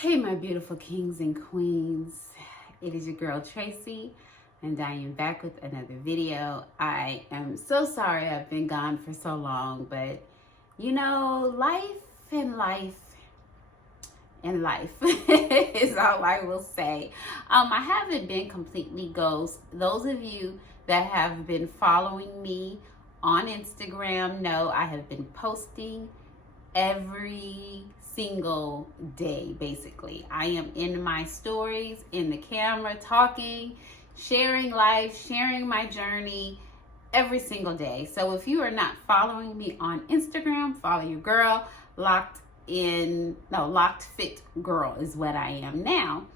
Hey, my beautiful kings and queens. It is your girl Traycee, and I am back with another video. I am so sorry I've been gone for so long, but you know, life is all I will say. I haven't been completely ghost. Those of you that have been following me on Instagram know I have been posting every single day. Basically, I am in my stories, in the camera, talking, sharing life, sharing my journey every single day. So if you are not following me on Instagram, follow your girl. Locked Fit Girl is what I am now.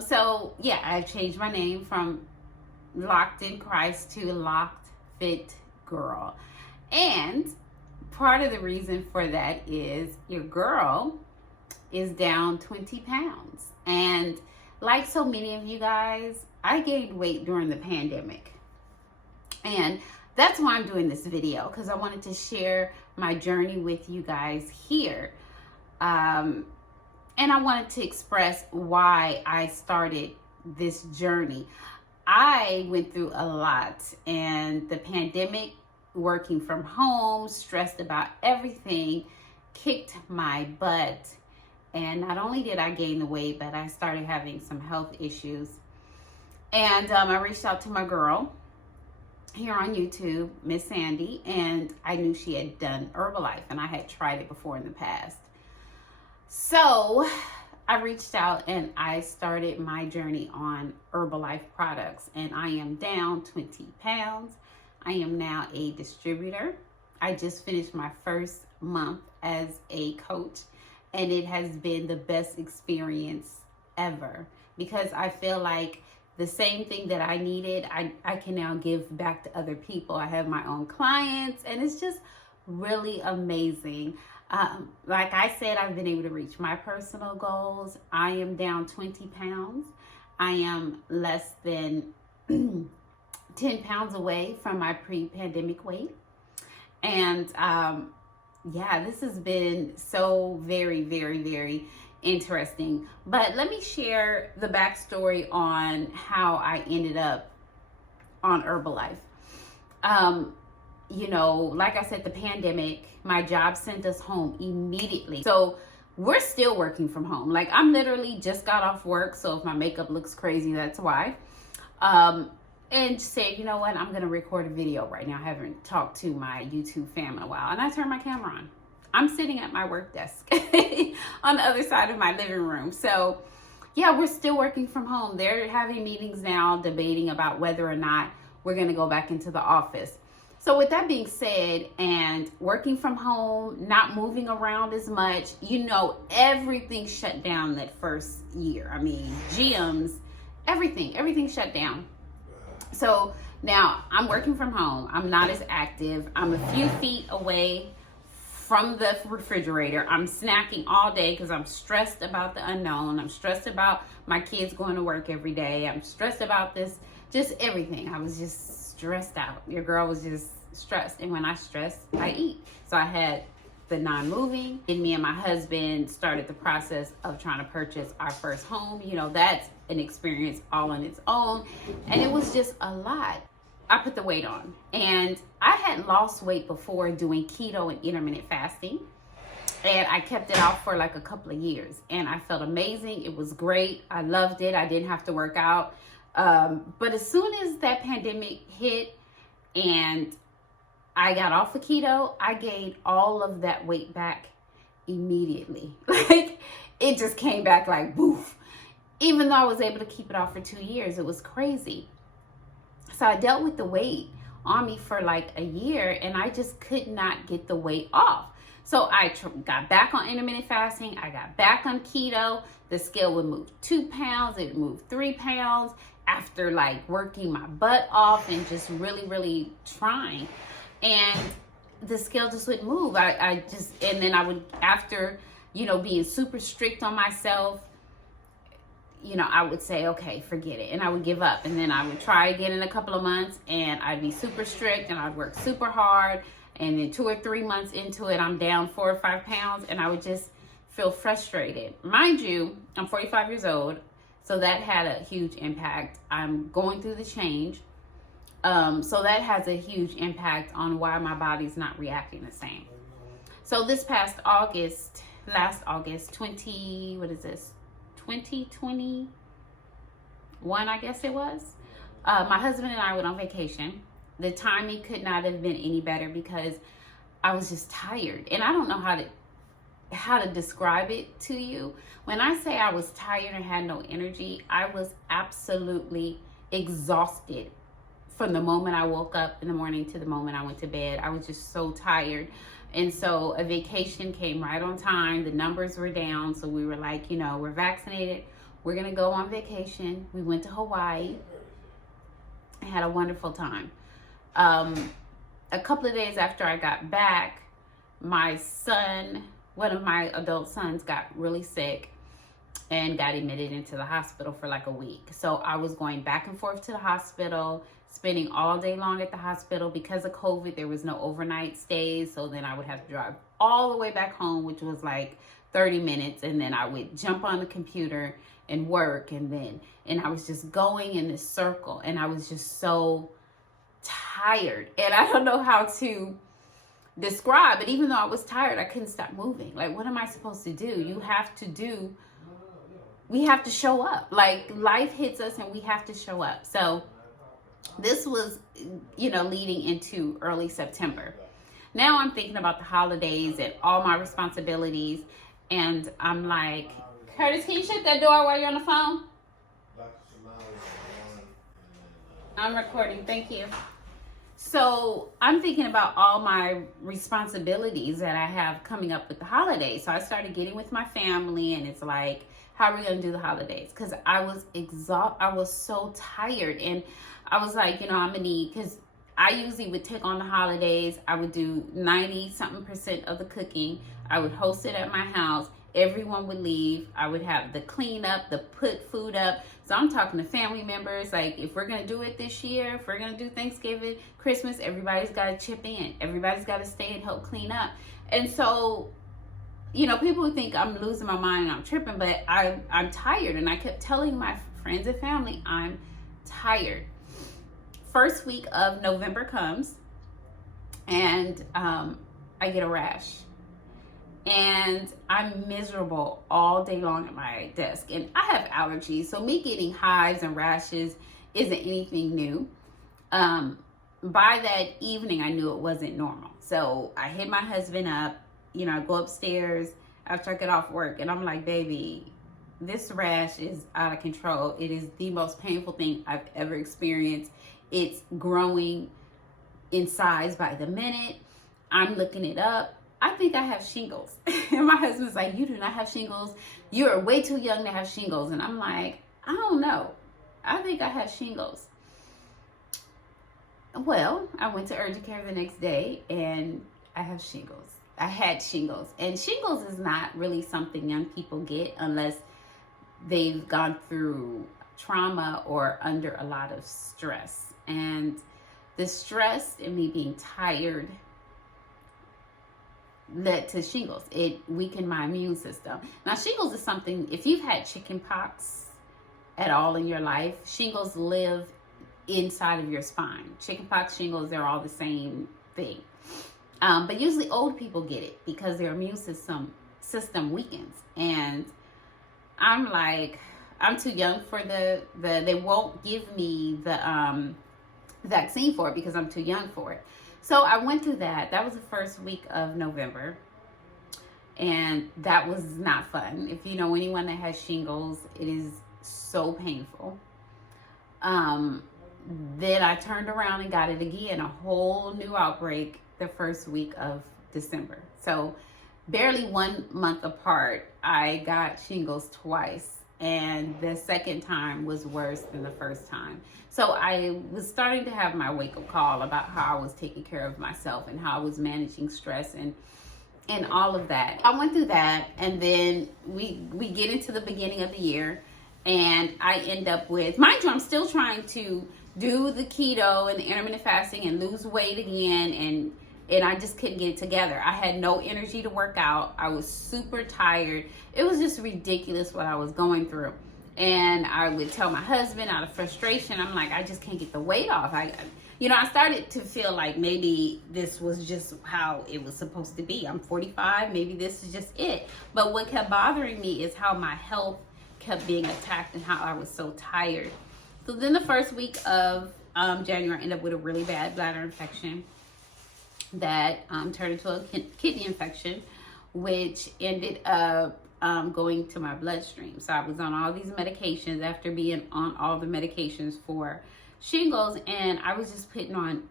So yeah, I've changed my name from Locked in Christ to Locked Fit Girl. And part of the reason for that is your girl is down 20 pounds. And like so many of you guys, I gained weight during the pandemic. And that's why I'm doing this video, because I wanted to share my journey with you guys here. And I wanted to express why I started this journey. I went through a lot, and the pandemic, working from home, stressed about everything, kicked my butt. And not only did I gain the weight, but I started having some health issues. And I reached out to my girl here on YouTube, Miss Sandy, and I knew she had done Herbalife, and I had tried it before in the past. So I reached out and I started my journey on Herbalife products, and I am down 20 pounds. I am now a distributor. I just finished my first month as a coach, and it has been the best experience ever, because I feel like the same thing that I needed, I can now give back to other people. I have my own clients, and it's just really amazing. Like I said, I've been able to reach my personal goals. I am down 20 pounds. I am less than 10 pounds away from my pre-pandemic weight. And yeah, this has been so very, very, very interesting. But let me share the backstory on how I ended up on Herbalife. You know, like I said, the pandemic, my job sent us home immediately. So we're still working from home. Like, I'm literally just got off work, so if my makeup looks crazy, that's why. And said, you know what, I'm gonna record a video right now. I haven't talked to my YouTube fam in a while. And I turned my camera on. I'm sitting at my work desk on the other side of my living room. So yeah, we're still working from home. They're having meetings now, debating about whether or not we're gonna go back into the office. So with that being said, and working from home, not moving around as much, you know, everything shut down that first year. I mean, gyms, everything shut down. So now I'm working from home. I'm not as active. I'm a few feet away from the refrigerator. I'm snacking all day because I'm stressed about the unknown. I'm stressed about my kids going to work every day. I'm stressed about this, just everything. I was just stressed out. Your girl was just stressed. And when I stress, I eat. So I had the non-moving, and me and my husband started the process of trying to purchase our first home. You know, that's an experience all on its own, and it was just a lot. I put the weight on, and I had lost weight before doing keto and intermittent fasting, and I kept it off for like a couple of years, and I felt amazing. It was great. I loved it. I didn't have to work out. But as soon as that pandemic hit and I got off of keto, I gained all of that weight back immediately. Like, it just came back like boof. Even though I was able to keep it off for 2 years, it was crazy. So I dealt with the weight on me for like a year, and I just could not get the weight off. So I got back on intermittent fasting. I got back on keto. The scale would move 2 pounds. It would move 3 pounds after like working my butt off and just really, really trying. And the scale just wouldn't move. And then I would, after, you know, being super strict on myself, you know, I would say, okay, forget it. And I would give up. And then I would try again in a couple of months, and I'd be super strict, and I'd work super hard. And then 2 or 3 months into it, I'm down 4 or 5 pounds, and I would just feel frustrated. Mind you, I'm 45 years old, so that had a huge impact. I'm going through the change. So that has a huge impact on why my body's not reacting the same. So this past August, last August, 2021, I guess it was. My husband and I went on vacation. The timing could not have been any better because I was just tired. And I don't know how to describe it to you. When I say I was tired and had no energy, I was absolutely exhausted from the moment I woke up in the morning to the moment I went to bed. I was just so tired. And so a vacation came right on time. The numbers were down. So we were like, we're vaccinated. We're going to go on vacation. We went to Hawaii. I had a wonderful time. A couple of days after I got back, my son, one of my adult sons, got really sick and got admitted into the hospital for like a week. So I was going back and forth to the hospital, spending all day long at the hospital. Because of COVID, there was no overnight stays. So then I would have to drive all the way back home, which was like 30 minutes. And then I would jump on the computer and work. And I was just going in this circle. And I was just so tired. And I don't know how to describe it. Even though I was tired, I couldn't stop moving. Like, what am I supposed to do? We have to show up. Like, life hits us and we have to show up. So this was, leading into early September. Now I'm thinking about the holidays and all my responsibilities. And I'm like, Curtis, can you shut that door while you're on the phone? I'm recording. Thank you. So I'm thinking about all my responsibilities that I have coming up with the holidays. So I started getting with my family, and it's like, how are we going to do the holidays? Because I was exhausted. I was so tired. And I was like, I'm going to need, because I usually would take on the holidays. I would do 90-something% of the cooking. I would host it at my house. Everyone would leave. I would have the clean up, the put food up. So I'm talking to family members. Like, if we're going to do it this year, if we're going to do Thanksgiving, Christmas, everybody's got to chip in. Everybody's got to stay and help clean up. And so, people would think I'm losing my mind and I'm tripping, but I'm tired. And I kept telling my friends and family, I'm tired. First week of November comes, and I get a rash. And I'm miserable all day long at my desk. And I have allergies, so me getting hives and rashes isn't anything new. By that evening, I knew it wasn't normal. So I hit my husband up. I go upstairs after I get off work, and I'm like, baby, this rash is out of control. It is the most painful thing I've ever experienced. It's growing in size by the minute. I'm looking it up. I think I have shingles. And my husband's like, you do not have shingles. You're way too young to have shingles. And I'm like, I don't know. I think I have shingles. Well, I went to urgent care the next day, and I have shingles. I had shingles. And shingles is not really something young people get unless they've gone through trauma or under a lot of stress. And the stress and me being tired led to shingles. It weakened my immune system. Now, shingles is something, if you've had chicken pox at all in your life, shingles live inside of your spine. Chicken pox, shingles, they're all the same thing. But usually old people get it because their immune system weakens. And I'm like, I'm too young for they won't give me the vaccine for it because I'm too young for it. So I went through that. That was the first week of November. And that was not fun. If you know anyone that has shingles, it is so painful. Then I turned around and got it again, a whole new outbreak the first week of December. So barely 1 month apart, I got shingles twice. And the second time was worse than the first time. So I was starting to have my wake-up call about how I was taking care of myself and how I was managing stress and all of that. I went through that, and then we get into the beginning of the year, and I end up with, mind you, I'm still trying to do the keto and the intermittent fasting and lose weight again, and and I just couldn't get it together. I had no energy to work out. I was super tired. It was just ridiculous what I was going through. And I would tell my husband out of frustration, I'm like, I just can't get the weight off. I started to feel like maybe this was just how it was supposed to be. I'm 45, maybe this is just it. But what kept bothering me is how my health kept being attacked and how I was so tired. So then the first week of January, I ended up with a really bad bladder infection that turned into a kidney infection, which ended up going to my bloodstream. So I was on all these medications after being on all the medications for shingles, and I was just putting on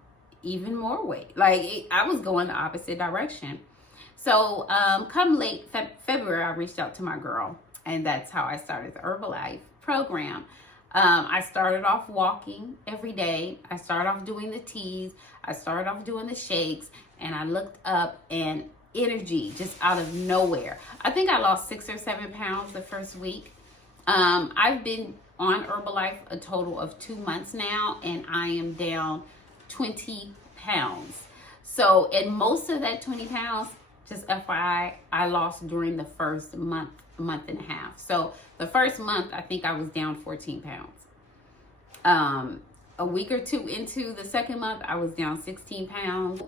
even more weight. Like I was going the opposite direction. So come late February, I reached out to my girl, and that's how I started the Herbalife program. I started off walking every day. I started off doing the teas. I started off doing the shakes, and I looked up and energy just out of nowhere. I think I lost 6 or 7 pounds the first week. I've been on Herbalife a total of 2 months now, and I am down 20 pounds. So, and most of that 20 pounds, just FYI, I lost during the first month and a half. So the first month, I think I was down 14 pounds. A week or two into the second month, I was down 16 pounds.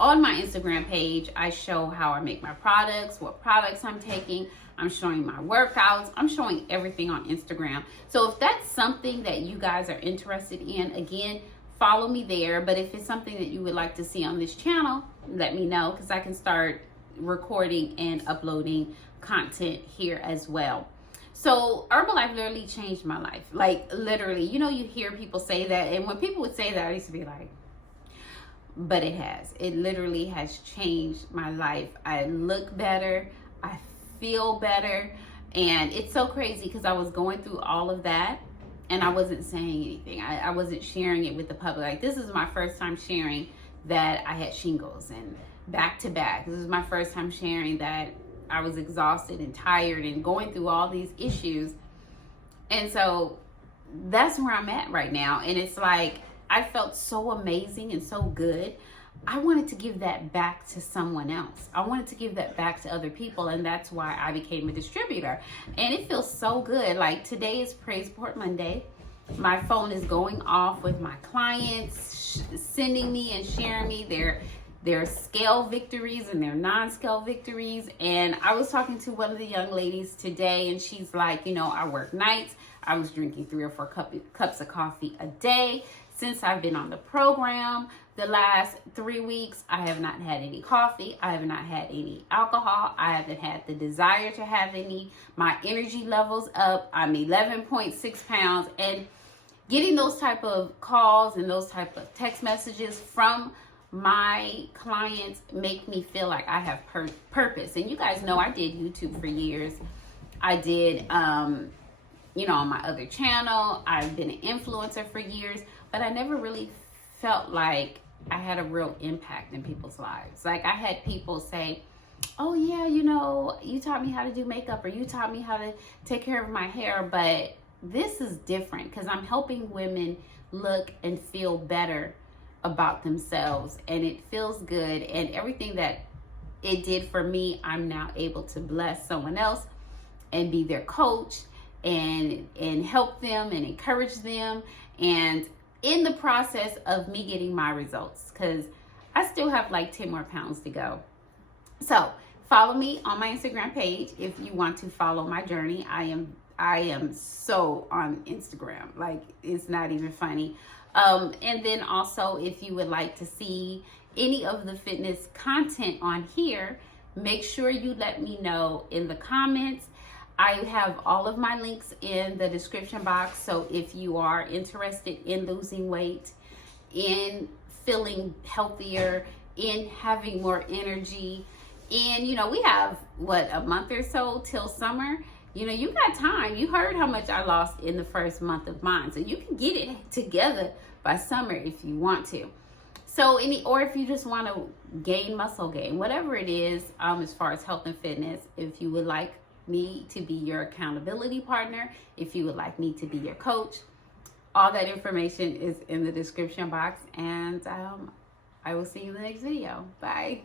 On my Instagram page, I show how I make my products, what products I'm taking. I'm showing my workouts. I'm showing everything on Instagram. So if that's something that you guys are interested in, again, follow me there. But if it's something that you would like to see on this channel, let me know, because I can start recording and uploading content here as well. So Herbalife literally changed my life. Like literally, you hear people say that, and when people would say that, I used to be like, but it has. It literally has changed my life. I look better. I feel better. And it's so crazy because I was going through all of that and I wasn't saying anything. I wasn't sharing it with the public. Like, this is my first time sharing that I had shingles and back to back. This is my first time sharing that I was exhausted and tired and going through all these issues. And so that's where I'm at right now. And it's like, I felt so amazing and so good. I wanted to give that back to someone else. I wanted to give that back to other people, and that's why I became a distributor. And it feels so good. Like, today is Praise Report Monday. My phone is going off with my clients sending me and sharing me their scale victories and their non-scale victories. And I was talking to one of the young ladies today, and she's like, I work nights. I was drinking 3 or 4 cups of coffee a day. Since I've been on the program, the last 3 weeks, I have not had any coffee. I have not had any alcohol. I haven't had the desire to have any. My energy level's up. I'm 11.6 pounds. And getting those type of calls and those type of text messages from my clients make me feel like I have purpose. And you guys know I did YouTube for years. I did, on my other channel. I've been an influencer for years. But I never really felt like I had a real impact in people's lives. Like, I had people say, oh yeah, you taught me how to do makeup, or you taught me how to take care of my hair. But this is different because I'm helping women look and feel better about themselves. And it feels good. And everything that it did for me, I'm now able to bless someone else and be their coach and help them and encourage them. And in the process of me getting my results, because I still have like 10 more pounds to go. So follow me on my Instagram page if you want to follow my journey. I am so on Instagram, like, it's not even funny. And then also, if you would like to see any of the fitness content on here, make sure you let me know in the comments. I have all of my links in the description box. So if you are interested in losing weight, in feeling healthier, in having more energy, and we have a month or so till summer. You got time. You heard how much I lost in the first month of mine. So you can get it together by summer if you want to. So or if you just want to gain muscle gain, whatever it is, as far as health and fitness, if you would like me to be your accountability partner, if you would like me to be your coach, all that information is in the description box. And I will see you in the next video. Bye.